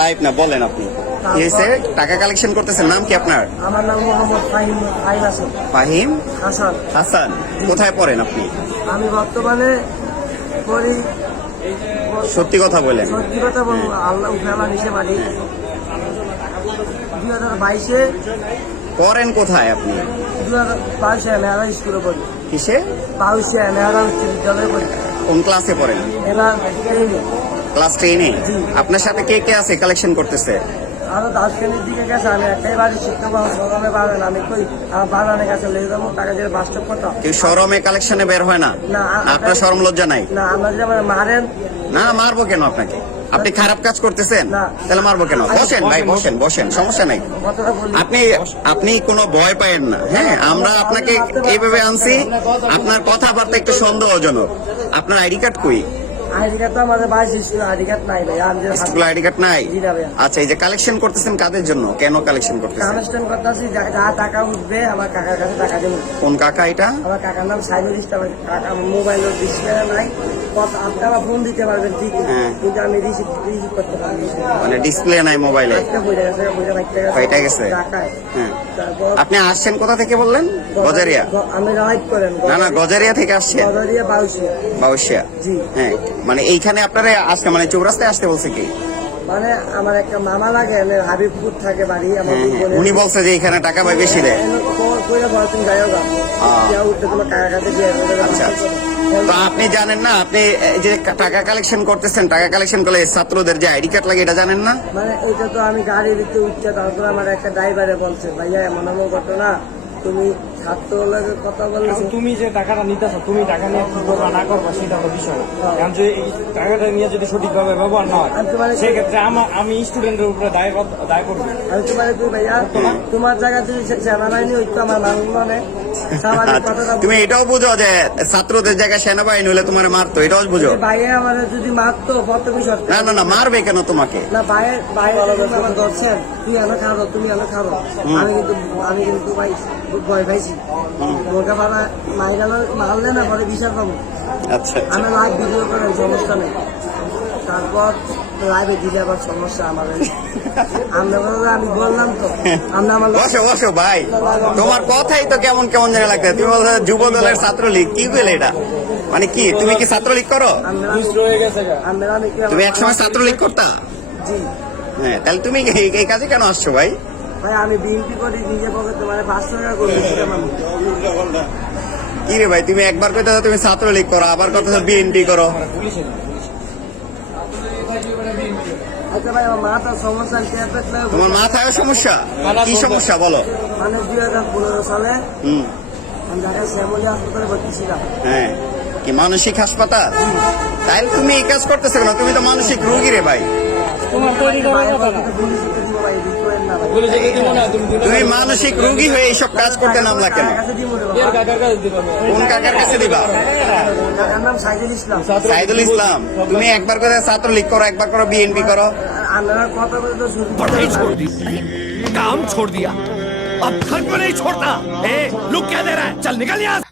Live না বলেন আপনি। হয়েছে? টাকা কালেকশন করতেছেন নাম কি আপনার? আমার নাম মোহাম্মদ ফাহিম ফাহিম আছেন ফাহিম? হাসান। হাসান কোথায় পড়েন আপনি? আমি বর্তমানে সত্যি কথা বলেন। সত্যি কথা বলব আল্লাহ ফেলা নিচে দুই হাজার বাইশে পড়েন কোথায় আপনি? হাজার বাইশে নেহারা স্কুলে পড়ি। কিসে? বাইশে নেহারা উচ্চ বিদ্যালয়ে পড়ি। কোন ক্লাসে পড়েন? এরা ক্লাস টেনে আপনার সাথে কে কে আছে কালেকশন করতেছে? আরও দাস শ্রেণির দিকে গেছে আমি একটাই বাড়ি শিক্ষা পাবো সকালে আমি কই আমার বাগানের কাছে লেগে যাব টাকা দিয়ে বাস্তব কথা কেউ শরমে কালেকশনে বের হয় না? না, আপনার শরম লজ্জা নাই? না আমরা যেমন মারেন। না না মারবো কেন আপনাকে? আপনি খারাপ কাজ করতেছেন? না। তাহলে মারবো কেন? বসেন ভাই বসেন বসেন সমস্যা নাই। আপনি আপনি কোনো ভয় পায়েন না। হ্যাঁ আমরা আপনাকে এইভাবে আনছি আপনার কথাবার্তা একটু সন্দেহজনক। আপনার আইডি কার্ড কই? আইডি কার্ড তো আমাদের বাইশ স্কুল আইডি কার্ড নাই ভাই আমি স্কুল আইডি কার্ড নাই? আচ্ছা এই যে কালেকশন করতেছেন কাদের জন্য? কেন কালেকশন করতেছেন? কানেকশন করতেছি যা টাকা উঠবে আমার কাকার কাছে টাকা দেবো কোন কাকা এটা? আমার কাকার নাম সাইনুল ইসলাম আমার কাকা মোবাইলের ডিসপ্লে নাই। কত আপনারা ফোন দিতে পারবেন ঠিকই হ্যাঁ। কিন্তু আমি রিসিভ রিসিভ করতে পারব মানে ডিসপ্লে নাই মোবাইলে গেছে কয়টা হ্যাঁ। আপনি আসছেন কোথা থেকে বললেন? গজারিয়া। আমি রাইড করেন। না না গজারিয়া। থেকে আসছেন? গজারিয়া বাউসিয়া জি। হ্যাঁ। মানে এইখানে আপনারা আসতে মানে চৌরাস্তায় আসতে বলছে কি? মানে আমার একটা মামা লাগে হাবিবপুর থাকে বাড়ি আমার হ্যাঁ, হ্যাঁ। উনি বলছে যে এখানে টাকা পাই বেশি দেয়। আচ্ছা, আচ্ছা। তো আপনি জানেন না আপনি যে টাকা কালেকশন করতেছেন টাকা কালেকশন করলে ছাত্রদের যে আইডি কার্ড লাগে এটা জানেন না? মানে এটা তো আমি গাড়ি দিতে উঠছে তারপর আমার একটা ড্রাইভারে বলছে ভাইয়া এমন এমন ঘটনা তুমি ছাত্র লোকের কথা বললে তুমি যে টাকাটা নিতেছো তুমি টাকা নিয়ে কি করবা না করবা সেটা তো বিষয়। কারণ যে এই টাকাটা নিয়ে যদি সঠিকভাবে ব্যবহার না হয় সেক্ষেত্রে আমার আমি স্টুডেন্টের উপরে দায় দায় করব। আমি তোমার তুই ভাইয়া তোমার জায়গা যদি সেনাবাহিনী হইতো আমার নাম মানে তুমি এটাও বুঝো যে ছাত্রদের জায়গায় সেনাবাহিনী হলে তোমার মারতো এটাও বুঝো। যদি মারতো না না না মারবে কেন তোমাকে? না বাইরে বাইরে আমার ধরছেন। তুই এনে খাব তুমি খাব আমি কিন্তু আমি কিন্তু ভাই খুব ভয় পাইছি। মোটা পাড়া মাইরানো মারলে না পরে বিচার পাবো। আচ্ছা আচ্ছা। আমি লাইভ ভিডিও করেন সমস্যা নেই। তারপর লাইভে দিলে আবার সমস্যা আমার আমি বললাম তো আমরা আমার বসো বসো ভাই। তোমার কথাই তো কেমন কেমন জানা লাগছে। তুমি বলছো যুব দলের ছাত্রলীগ কি বলে এটা? মানে কি তুমি কি ছাত্রলীগ করো? আমরা রয়ে গেছে গা। আমরা আমি কি তুমি একসময় ছাত্রলীগ করতা? জি। হ্যাঁ তাহলে তুমি এই- এই কাজে কেন আসছো ভাই? ভাই আমি বিএনপি করি নিজে পকেটে মানে পাঁচশো টাকা করে কি রে ভাই তুমি একবার কথা তুমি ছাত্রলীগ করো আবার কথা বিএনপি করো পুলিশের আচ্ছা ভাই আমার মাথার সমস্যা ট্যাবলেট তোমার মাথায় সমস্যা? কি সমস্যা। বলো। মানে দুই হাজার পনেরো সালে ঢাকায় শ্যামলী হাসপাতালে ভর্তি ছিলাম। হ্যাঁ। কি মানসিক হাসপাতাল? তাইলে তুমি এই কাজ করতেছো না তুমি তো মানসিক রোগী রে ভাই। তোমার তৈরি করার কথা না। পুলিশ দিব ভাই দিবেন না ভাই পুলিশে কি দিব না তুমি দিলে তুমি মানসিক রোগী হয়ে এইসব কাজ করতে নামলা কেন কাকার কাছে দিব রে এর বাবা। কাকার কাছে দিবা কোন কাকার কাছে দিবা কাকার নাম সাইদুল ইসলাম সাইদুল ইসলাম তুমি একবার করে ছাত্রলীগ করো একবার করো বিএনপি করো আর আপনারা কথা বলে তো শুরু पढ़ाई छोड़ दी काम छोड़ दिया अब घर को नहीं छोड़ता ए लुक क्या दे रहा है चल निकल यहाँ से।